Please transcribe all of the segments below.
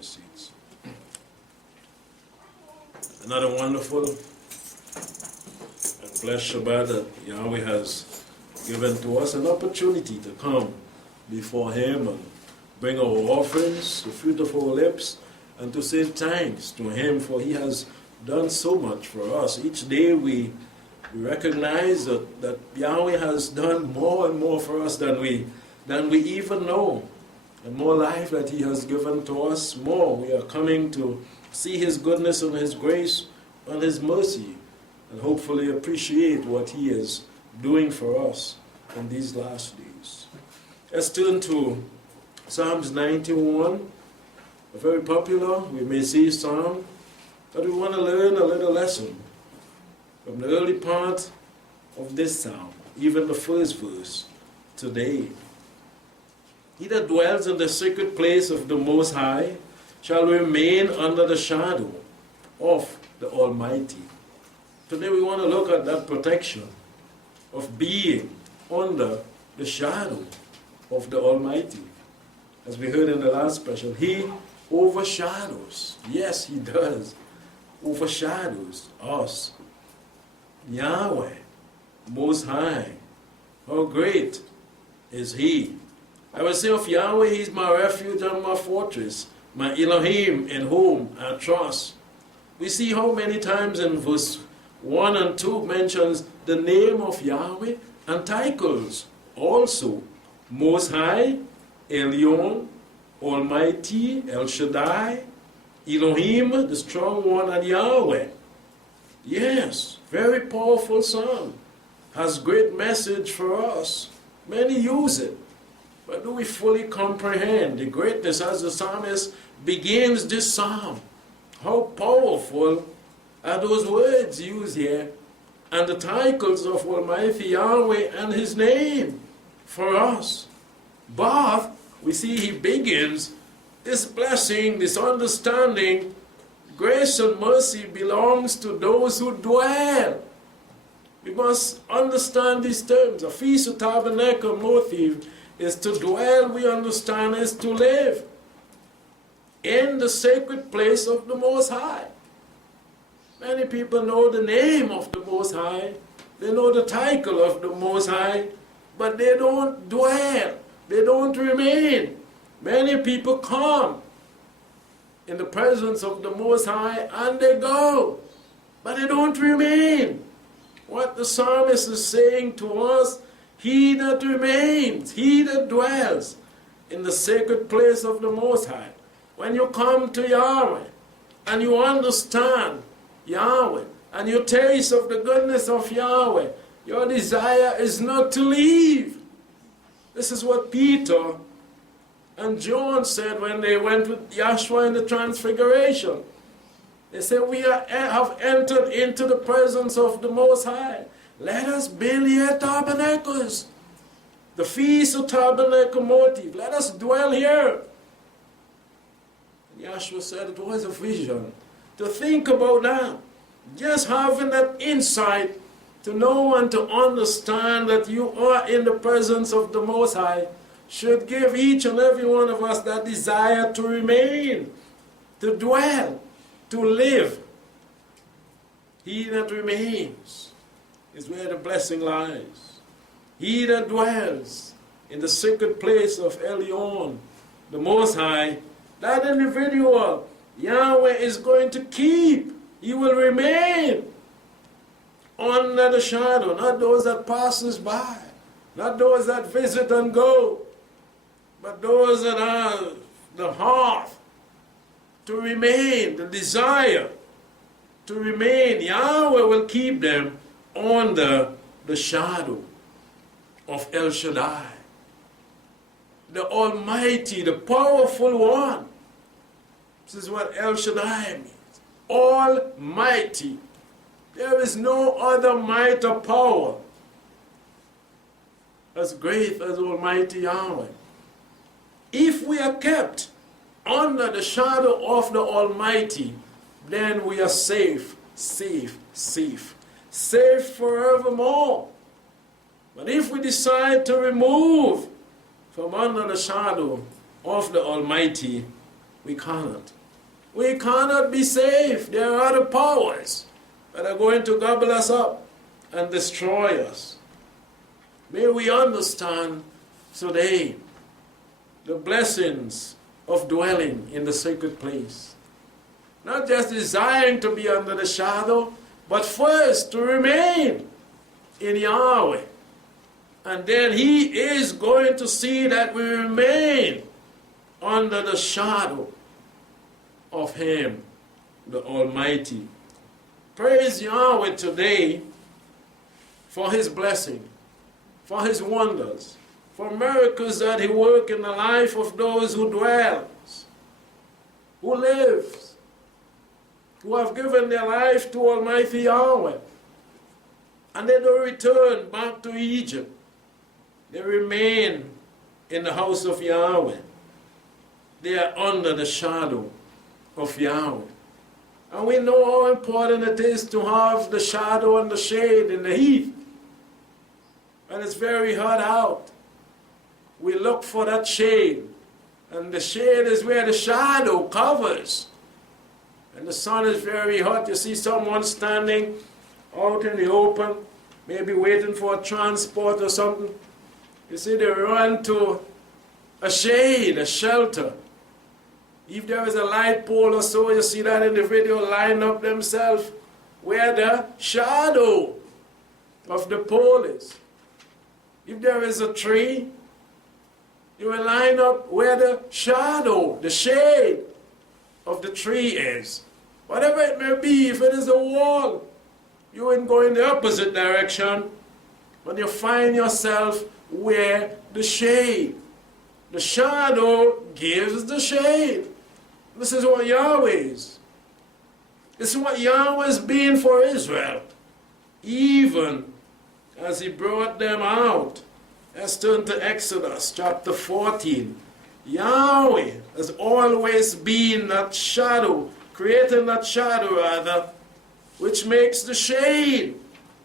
your seats. Another wonderful and blessed Shabbat that Yahweh has given to us an opportunity to come before Him and bring our offerings, the fruit of our lips, and to say thanks to Him, for He has done so much for us. Each day we recognize that Yahweh has done more and more for us than we even know. And more life that He has given to us, more we are coming to see His goodness and His grace and His mercy, and hopefully appreciate what He is doing for us in these last days. Let's turn to Psalms 91, a very popular, we may say, psalm, but we want to learn a little lesson from the early part of this psalm, even the first verse today. He that dwells in the secret place of the Most High shall remain under the shadow of the Almighty. Today we want to look at that protection of being under the shadow of the Almighty. As we heard in the last special, He overshadows. Yes, He does. Overshadows us. Yahweh, Most High. How great is He? I will say of Yahweh, He is my refuge and my fortress, my Elohim in whom I trust. We see how many times in verse 1 and 2 mentions the name of Yahweh and titles also. Most High, Elyon, Almighty, Elshaddi, Elohim, the strong one, and Yahweh. Yes, very powerful psalm. Has great message for us. Many use it. But do we fully comprehend the greatness as the psalmist begins this psalm? How powerful are those words used here, and the titles of Almighty Yahweh and His name for us. But we see he begins this blessing, this understanding. Grace and mercy belongs to those who dwell. We must understand these terms. A feast of tabernacle motive is to dwell, we understand, is to live in the sacred place of the Most High. Many people know the name of the Most High, they know the title of the Most High, but they don't dwell, they don't remain. Many people come in the presence of the Most High and they go, but they don't remain. What the psalmist is saying to us, he that remains, he that dwells in the sacred place of the Most High. When you come to Yahweh and you understand Yahweh and you taste of the goodness of Yahweh, your desire is not to leave. This is what Peter and John said when they went with Yahshua in the Transfiguration. They said, we have entered into the presence of the Most High. Let us build here tabernacles. The Feast of Tabernacle motive. Let us dwell here. And Yahshua said it was a vision. To think about that. Just having that insight to know and to understand that you are in the presence of the Most High should give each and every one of us that desire to remain, to dwell, to live. He that remains is where the blessing lies. He that dwells in the secret place of Elyon, the Most High, that individual, Yahweh is going to keep. He will remain under the shadow, not those that passes by, not those that visit and go, but those that have the heart to remain, the desire to remain. Yahweh will keep them under the shadow of Elshaddi, the Almighty, the powerful one. This is what Elshaddi means. Almighty. There is no other might or power as great as Almighty Yahweh. If we are kept under the shadow of the Almighty, then we are safe, safe, safe. Safe forevermore. But if we decide to remove from under the shadow of the Almighty, We cannot. We cannot be safe. There are other powers that are going to gobble us up and destroy us. May we understand today the blessings of dwelling in the sacred place. Not just desiring to be under the shadow, but first to remain in Yahweh. And then He is going to see that we remain under the shadow of Him, the Almighty. Praise Yahweh today for His blessing, for His wonders, for miracles that He works in the life of those who dwells, who lives, who have given their life to Almighty Yahweh. And they don't return back to Egypt. They remain in the house of Yahweh. They are under the shadow of Yahweh. And we know how important it is to have the shadow and the shade in the heat. And it's very hot out. We look for that shade. And the shade is where the shadow covers. And the sun is very hot. You see someone standing out in the open, maybe waiting for a transport or something. You see, they run to a shade, a shelter. If there is a light pole or so, you see that in the video, line up themselves where the shadow of the pole is. If there is a tree, you will line up where the shadow, the shade of the tree is. Whatever it may be, if it is a wall, you will go in the opposite direction, but you find yourself where the shade, the shadow gives the shade. This is what Yahweh is. This is what Yahweh's been for Israel, even as He brought them out. Let's turn to Exodus chapter 14. Yahweh has always been that shadow, creating that shadow rather, which makes the shade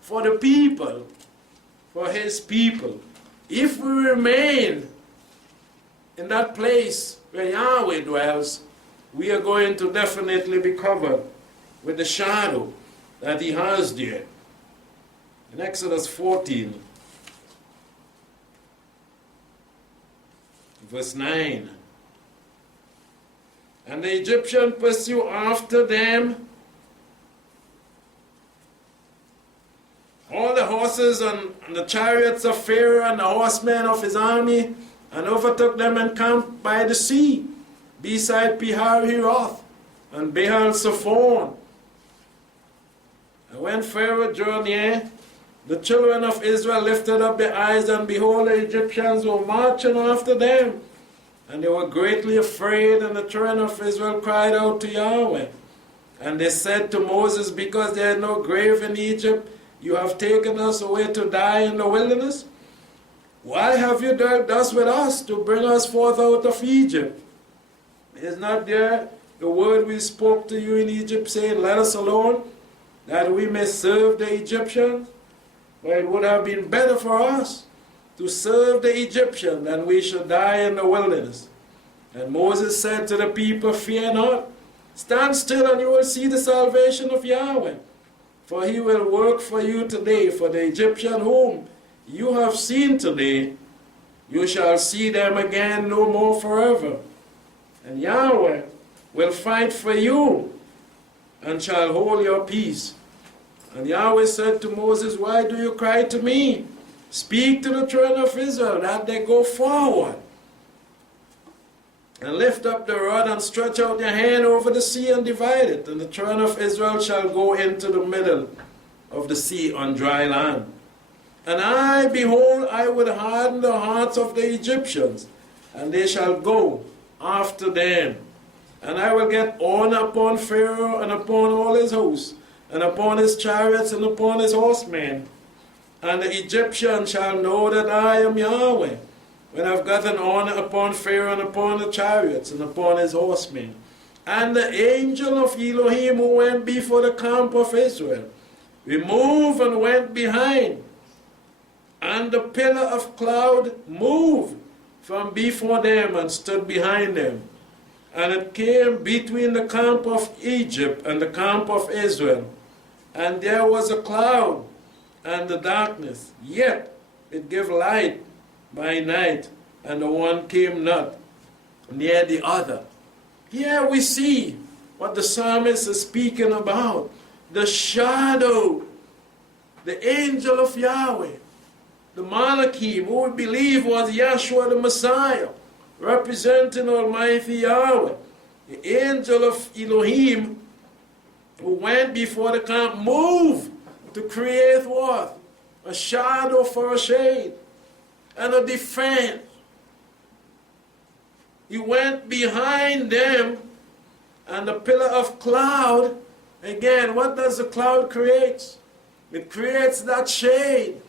for the people, for His people. If we remain in that place where Yahweh dwells, we are going to definitely be covered with the shadow that He has there. In Exodus 14, verse 9. And the Egyptians pursue after them all the horses and the chariots of Pharaoh and the horsemen of his army, and overtook them and camped by the sea, beside Pihar-Hiroth and Baal-Zephon. And when Pharaoh drew near, the children of Israel lifted up their eyes, and behold, the Egyptians were marching after them. And they were greatly afraid, and the children of Israel cried out to Yahweh. And they said to Moses, because there is no grave in Egypt, you have taken us away to die in the wilderness? Why have you dealt thus with us, to bring us forth out of Egypt? Is not there the word we spoke to you in Egypt, saying, let us alone, that we may serve the Egyptians? But it would have been better for us to serve the Egyptian than we should die in the wilderness. And Moses said to the people, fear not, stand still and you will see the salvation of Yahweh. For He will work for you today. For the Egyptian whom you have seen today, you shall see them again no more forever. And Yahweh will fight for you and shall hold your peace. And Yahweh said to Moses, why do you cry to me? Speak to the children of Israel that they go forward. And lift up the rod and stretch out your hand over the sea and divide it. And the children of Israel shall go into the middle of the sea on dry land. And I, behold, I would harden the hearts of the Egyptians, and they shall go after them. And I will get honor upon Pharaoh and upon all his hosts, and upon his chariots and upon his horsemen. And the Egyptians shall know that I am Yahweh, when I've gotten honor upon Pharaoh and upon the chariots and upon his horsemen. And the angel of Elohim who went before the camp of Israel removed and went behind. And the pillar of cloud moved from before them and stood behind them. And it came between the camp of Egypt and the camp of Israel. And there was a cloud and the darkness, yet it gave light by night, and the one came not near the other. Here we see what the psalmist is speaking about. The shadow, the angel of Yahweh, the Malachim, who we believe was Yeshua the Messiah, representing Almighty Yahweh. The angel of Elohim, who went before the camp, moved to create what? A shadow for a shade and a defense. He went behind them, and the pillar of cloud, again, what does the cloud create? It creates that shade,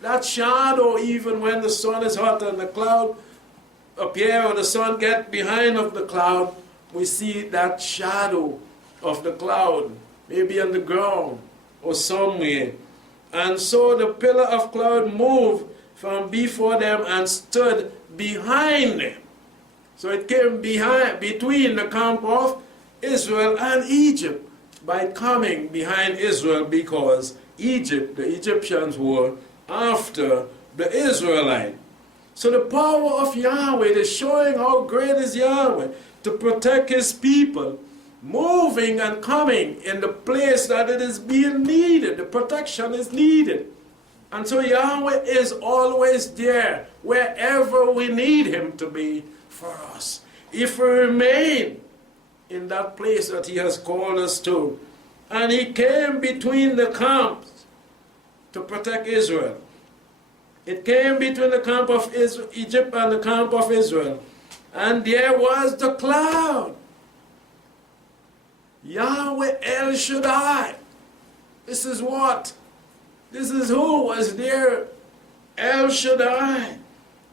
that shadow, even when the sun is hot and the cloud appear or the sun get behind of the cloud, we see that shadow of the cloud, maybe on the ground or somewhere. And so the pillar of cloud moved from before them and stood behind them. So it came between the camp of Israel and Egypt by coming behind Israel, because Egypt, the Egyptians were after the Israelites. So the power of Yahweh is showing how great is Yahweh to protect his people, moving and coming in the place that it is being needed. The protection is needed. And so Yahweh is always there wherever we need him to be for us, if we remain in that place that he has called us to. And he came between the camps to protect Israel. It came between the camp of Egypt and the camp of Israel. And there was the cloud. Yahweh Elshaddi. This is what? This is who was there. Elshaddi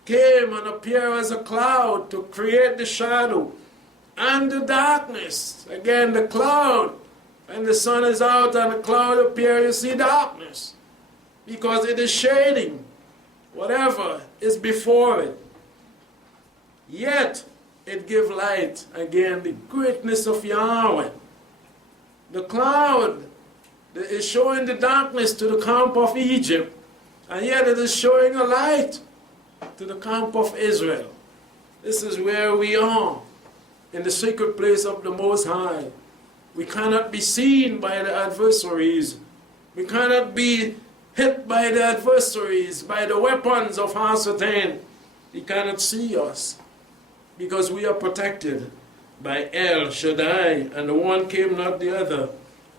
came and appeared as a cloud to create the shadow and the darkness. Again, the cloud. When the sun is out and the cloud appears, you see darkness, because it is shading whatever is before it. Yet it gives light. Again, the greatness of Yahweh. The cloud is showing the darkness to the camp of Egypt, and yet it is showing a light to the camp of Israel. This is where we are, in the secret place of the Most High. We cannot be seen by the adversaries. We cannot be hit by the adversaries, by the weapons of Satan. He cannot see us, because we are protected by Elshaddi, and the one came not the other,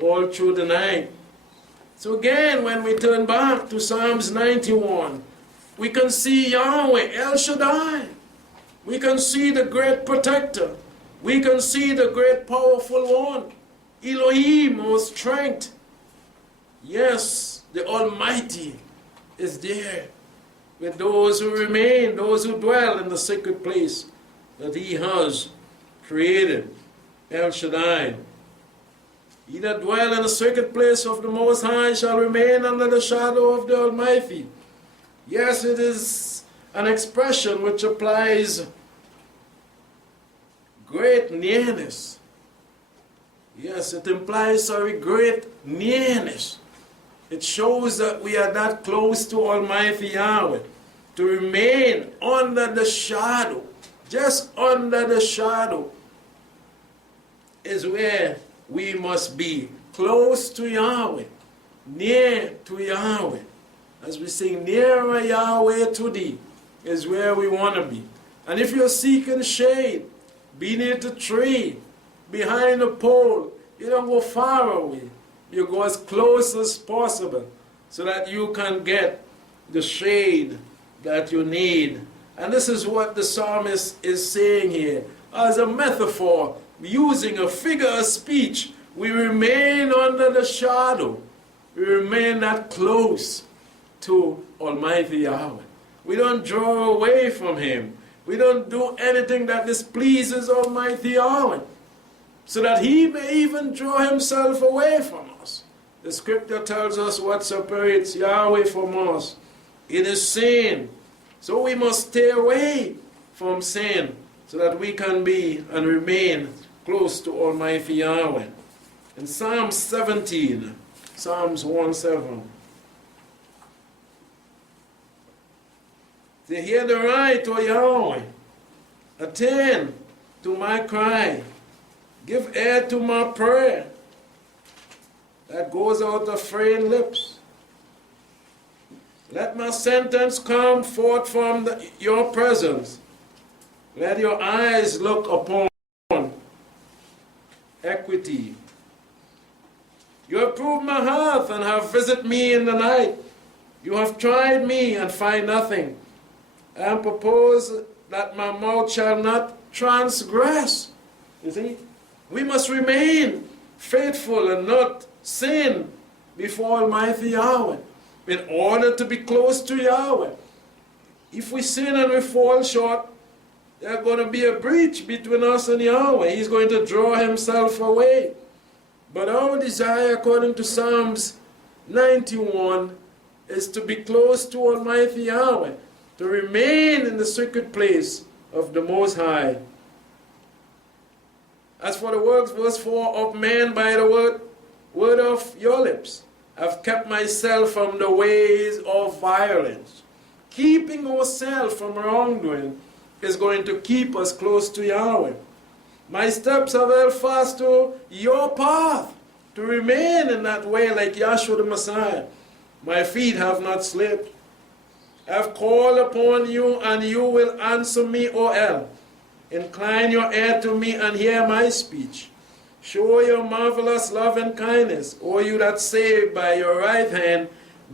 all through the night. So again, when we turn back to Psalms 91, we can see Yahweh, Elshaddi. We can see the great protector. We can see the great powerful one, Elohim, our strength. Yes, the Almighty is there with those who remain, those who dwell in the secret place that he has created. Elshaddi. He that dwell in the secret place of the Most High shall remain under the shadow of the Almighty. Yes, it is an expression which applies great nearness. Yes, it implies great nearness. It shows that we are that close to Almighty Yahweh. To remain under the shadow, just under the shadow, is where we must be. Close to Yahweh, near to Yahweh. As we sing, nearer Yahweh to thee, is where we want to be. And if you're seeking shade, beneath a tree, behind a pole, you don't go far away. You go as close as possible so that you can get the shade that you need. And this is what the psalmist is saying here. As a metaphor, using a figure of speech, we remain under the shadow. We remain that close to Almighty Yahweh. We don't draw away from him. We don't do anything that displeases Almighty Yahweh, so that he may even draw himself away from us. The scripture tells us what separates Yahweh from us. It is sin. So we must stay away from sin so that we can be and remain close to Almighty Yahweh. In Psalm 17, Psalms 1:7. They hear the right, O Yahweh. Attend to my cry. Give ear to my prayer that goes out of frail lips. Let my sentence come forth from your presence. Let your eyes look upon equity. You have proved my heart and have visited me in the night. You have tried me and find nothing, and propose that my mouth shall not transgress. You see, we must remain faithful and not sin before Almighty Yahweh in order to be close to Yahweh. If we sin and we fall short, there's going to be a breach between us and Yahweh. He's going to draw himself away. But our desire, according to Psalms 91, is to be close to Almighty Yahweh, to remain in the secret place of the Most High. As for the works, verse 4, of man by the word of your lips, I've kept myself from the ways of violence. Keeping ourselves from wrongdoing is going to keep us close to Yahweh. My steps have held fast to your path, to remain in that way like Yahshua the Messiah. My feet have not slipped. I've called upon you, and you will answer me, O El. Incline your ear to me and hear my speech. Show your marvelous love and kindness, O you that save by your right hand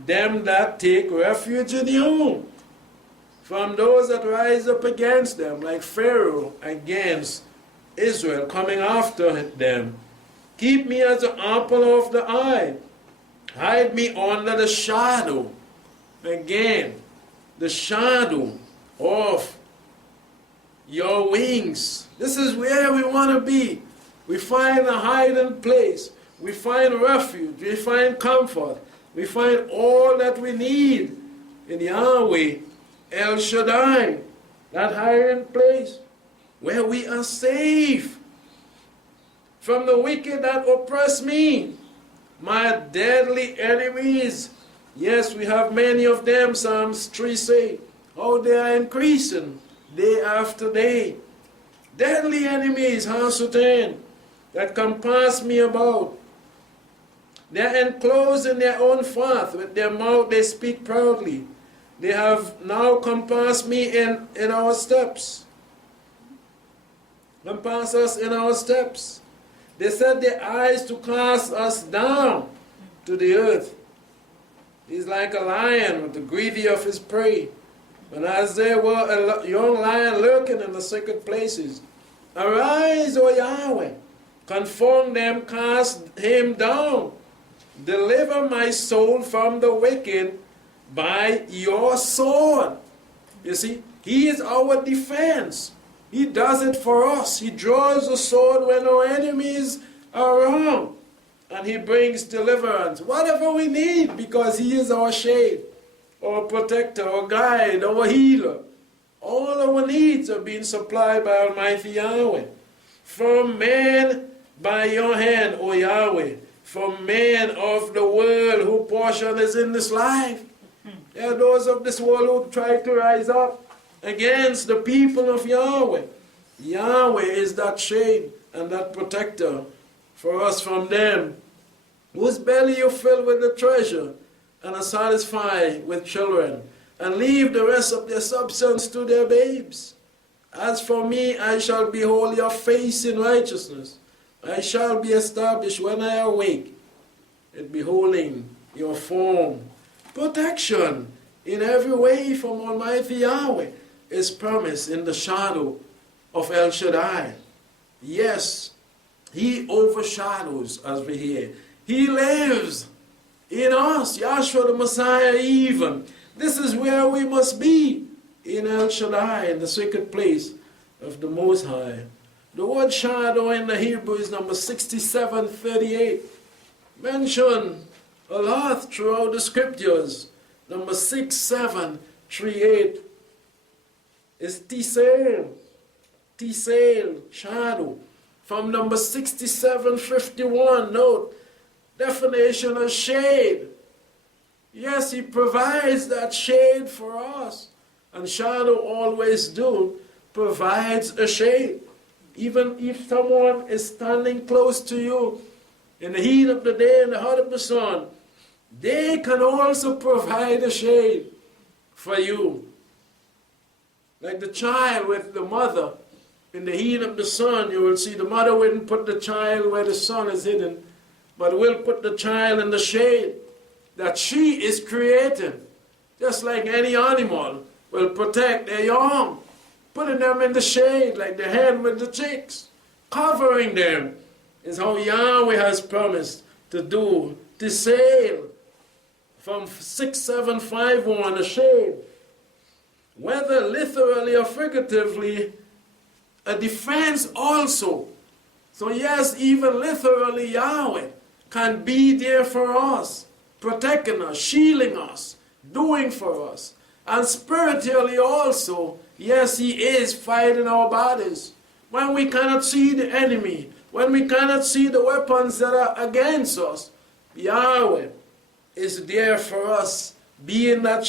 them that take refuge in you, from those that rise up against them, like Pharaoh against Israel, coming after them. Keep me as the apple of the eye. Hide me under the shadow. Again, the shadow of your wings. This is where we want to be. We find a hiding place. We find refuge. We find comfort. We find all that we need in Yahweh, Elshaddi, that hiding place where we are safe from the wicked that oppress me, my deadly enemies. Yes, we have many of them. Psalms 3 say, how they are increasing day after day. Deadly enemies, Hasatan, that compass me about. They are enclosed in their own path. With their mouth they speak proudly. They have now compassed me in our steps. Compass us in our steps. They set their eyes to cast us down to the earth. He's like a lion with the greedy of his prey. And as there were a young lion lurking in the secret places, arise, O Yahweh, conform them, cast him down. Deliver my soul from the wicked by your sword. You see, he is our defense. He does it for us. He draws the sword when our enemies are around. And he brings deliverance, whatever we need, because he is our shade, our protector, our guide, our healer. All our needs are being supplied by Almighty Yahweh. From man by your hand, O Yahweh. From men of the world whose portion is in this life. There are those of this world who try to rise up against the people of Yahweh. Yahweh is that shade and that protector for us from them, whose belly you fill with the treasure and are satisfied with children, and leave the rest of their substance to their babes. As for me, I shall behold your face in righteousness. I shall be established when I awake, in beholding your form. Protection in every way from Almighty Yahweh is promised in the shadow of Elshaddi. Yes, he overshadows, as we hear. He lives in us, Yahshua the Messiah even. This is where we must be, in Elshaddi, in the secret place of the Most High. The word shadow in the Hebrew is number 6738. Mentioned a lot throughout the scriptures. Number 6738 is Tisel. T-sail, shadow. From number 6751, note, definition of shade. Yes, he provides that shade for us. And shadow always provides a shade. Even if someone is standing close to you in the heat of the day and the hot of the sun, they can also provide a shade for you. Like the child with the mother, in the heat of the sun, you will see the mother wouldn't put the child where the sun is hidden, but will put the child in the shade that she is creating. Just like any animal will protect their young, putting them in the shade like the hen with the chicks. Covering them is how Yahweh has promised to do, to sail from 6751, a shade. Whether literally or figuratively, a defense also. So yes, even literally Yahweh can be there for us, protecting us, shielding us, doing for us. And spiritually also, yes, he is fighting our bodies. When we cannot see the enemy, when we cannot see the weapons that are against us, Yahweh is there for us, being that